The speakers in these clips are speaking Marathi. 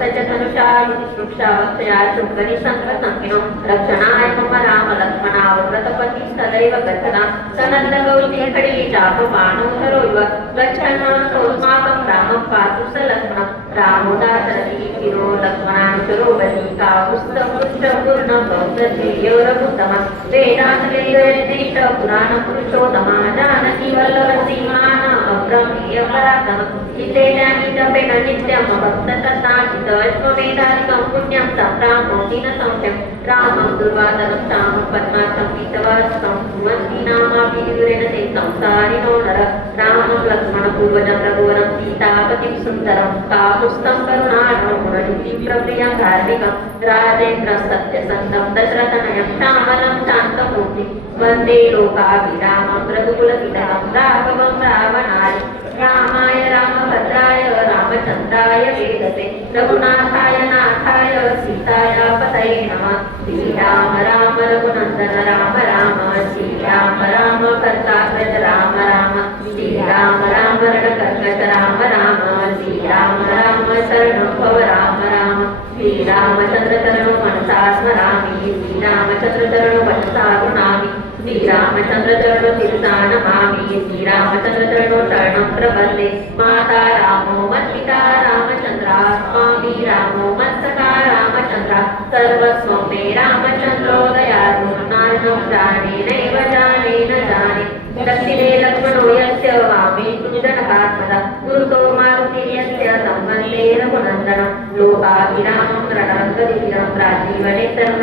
सज्जधनुषा विष्णुषा वक्षया शुक्री संकसंकिनो रक्षणाय मम राम लक्ष्मणावव्रतपति सदैव गच्छता सनन्द गौरी खडी चापमाणोधरो इव गच्छन्नोस्माकं रामं पातु स लक्ष्मणं रामो दाशरथी शिरो लक्ष्मणानुचरो बलिका पुस्तपूर्णं भवतश्रीयोरभूतमः वेदान्तवेदनिष्ठ पुराणपुरुषोत्तमा जानकी वल्लभसीमानामप्रमेय पराक्रमः इत्येतानि जपेन नित्यं भक्ततथाचितश्वमेधादिकं पुण्यं सम्प्राप्नोति न संशयं रामं दुर्वादनं श्यामं पद्माक्षं पीतवासं सुमन्ति नामाभियुरेण ते संसारिणो नर रामं लक्ष्मणपूर्वजं रघुवरं सीतापतिं सुन्दरं काकुत्स्थं करुणाढ्यं गुणनिधिं प्रप्रियं धार्मिकं राजेन्द्रं सत्यसन्धं दशरथनयं श्यामलं शान्तमूर्तिं वन्दे लोकाभिरामं रघुकुलतिलकं राघवं रावणाय रामाय रामभद्राय रामचन्द्राय वेदसे रघुनाथाय नाथाय सीताय पतये नमः श्रीराम राम रघुनन्दन राम राम श्रीराम राम कर्ताग्रज राम राम श्रीराम राम रणकर्कश राम राम श्रीराम राम शरणं भव राम राम श्रीरामचन्द्र चरणो मनसा स्मरामि श्रीरामचन्द्र चरणो मनसा गृह्णामि श्रीरामचन्द्र चरणो शिरसा नमामि श्रीरामचन्द्र चरणो शरणं प्रपद्ये माता रामो मत्पिता रामचन्द्रा स्वामी रामो मत्सखा रामचन्द्रा सर्वस्वं मे रामचन्द्रो दयालु नान्यो प्राणेनैव जाने न जाने दक्षिणे लक्ष्मणो यस्य वामे जनकात्मजा गुरुतो मारुति यस्य तं वन्दे रघुनन्दनं लोकाभिरामं रणरङ्गधीरं राजीवनेत्रं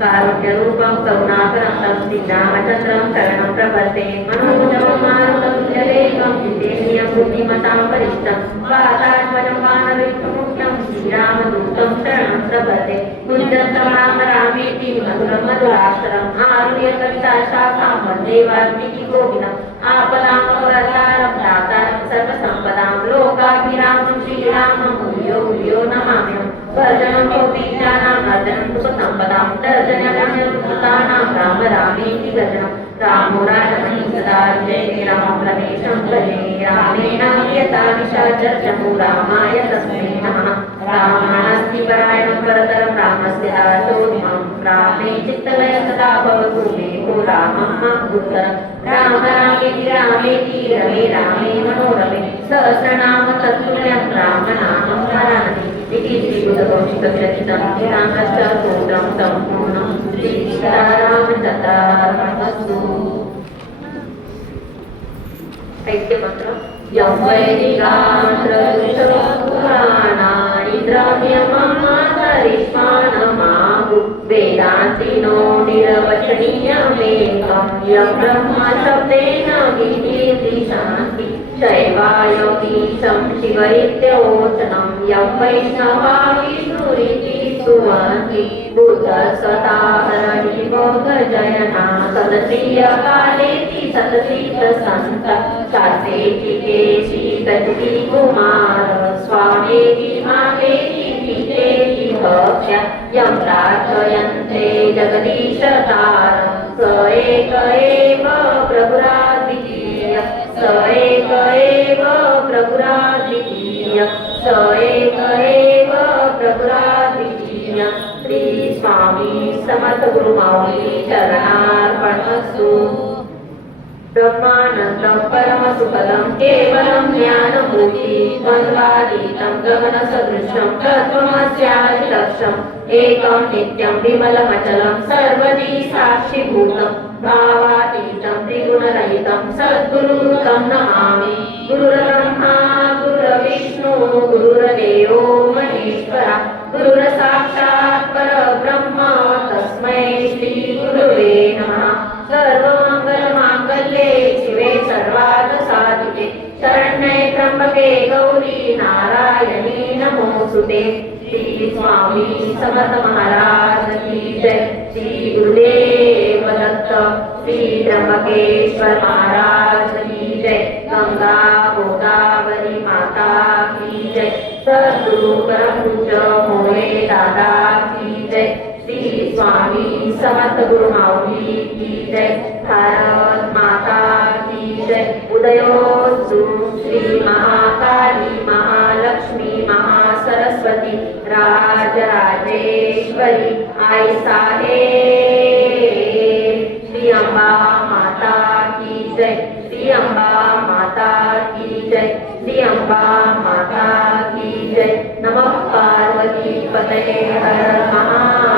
कारुण्यरूपं करुणाकरं तं श्रीरामचन्द्रं शरणं प्रपद्ये मनोजवं मारुतं जलेकं जितेन्द्रियं बुद्धिमतां वरिष्ठं वातात्मजं वानरविष्णुमुख्यं श्रीरामदूतं शरणं प्रपद्ये कुञ्जन्तं राम रामेति मधुरं मधुराक्षरम् आरुह्य कविताशाखां वन्दे वाल्मीकिकोकिलम् आपदामपहर्तारं दातारं सर्वसम्पदां लोकाभिरामं श्रीरामं भूयो भूयो नमाम्यहम् भजनं गोपीजानां भजनं सुखसम्पदां तर्जनं भूतानां राम रामेति गजनं रामो राजमणि सदा जयते रामं रमेशं भजे रामेण यता निशाचर्चमो रामाय तस्मै नमः रामास्ति परायणं परतरं रामस्य दासोऽहं रामे चित्तलय सदा भवतु मे को रामं मां दुर्धरं राम रामेति रामेति रमे रामे मनोरमे सहस्रनाम तत्तुल्यं रामनामं स्मरामि इति श्रीबुद्धकौशिकविरचितं श्रीरामस्य स्तोत्रं सम्पूर्णं श्रीसीतारामचन्द्रार्पणमस्तु। ऐक्यमन्त्र यं वैदिकान्त्रदुष्टपुराणानि द्रव्यममातरिष्माणमाहु वेदान्तिनो निरवचनीयमेकं यं ब्रह्मशब्देन विकीर्तिशान्ति शैवायोगीशं शिव इत्योचनं यं वैष्णवा विष्णुरिति स्तुवन्ति बुद्धसताहरणि बौद्धजयना सदश्रियकालेति सततीर्थसन्त शास्त्रेति केशि गति कुमार स्वामेति मामेति पितेति भक्ष्य यं प्रार्थयन्ते जगदीशतारं स एक एव प्रभुराद्वितीय स एक एव प्रभुराद्वितीय स एक एव प्रभुराद्वितीय श्री स्वामी समर्थ गुरुमाऊली चरणार्पणमस्तु। ब्रह्मानन्दं परमसुखदं केवलं ज्ञानमूर्ति द्वन्द्वातीतं गगनसदृशं तत्त्वमस्यादिलक्ष्यम् एकं नित्यं विमलमचलं सर्वदी साक्षिभूतं भावातीतं त्रिगुणरहितं सद्गुरुं नमामि। गुरुर्ब्रह्मा गुरुर्विष्णु गुरुर्देवो महेश्वरः गुरुर्साक्षात् परब्रह्म तस्मै श्रीगुरुवे नमः। सर्वमङ्गलमाङ्गल्ये शिवे सर्वार्थसाधिके शरण्ये त्र्यम्बके गौरी नारायणी नमोऽस्तुते। श्री स्वामी समर्थ महाराज की जय। श्री गुरुदेव दत्त। श्री त्र्यंबकेश्वर महाराज की जय। गंगा गोदावरी माता की जय। सद्गुरु परम पूज्य मोरे दादा की जय। श्री स्वामी समर्थ गुरु माऊली की जय। भारत माता की जय। उदयोस्तु श्री महाकाली महालक्ष्मी महासरस्वती करी आई साहेब श्री अंबा माता की जय श्री अंबा माता की जय श्री अंबा माता की जय नमः पार्वती पतये हर महादेव।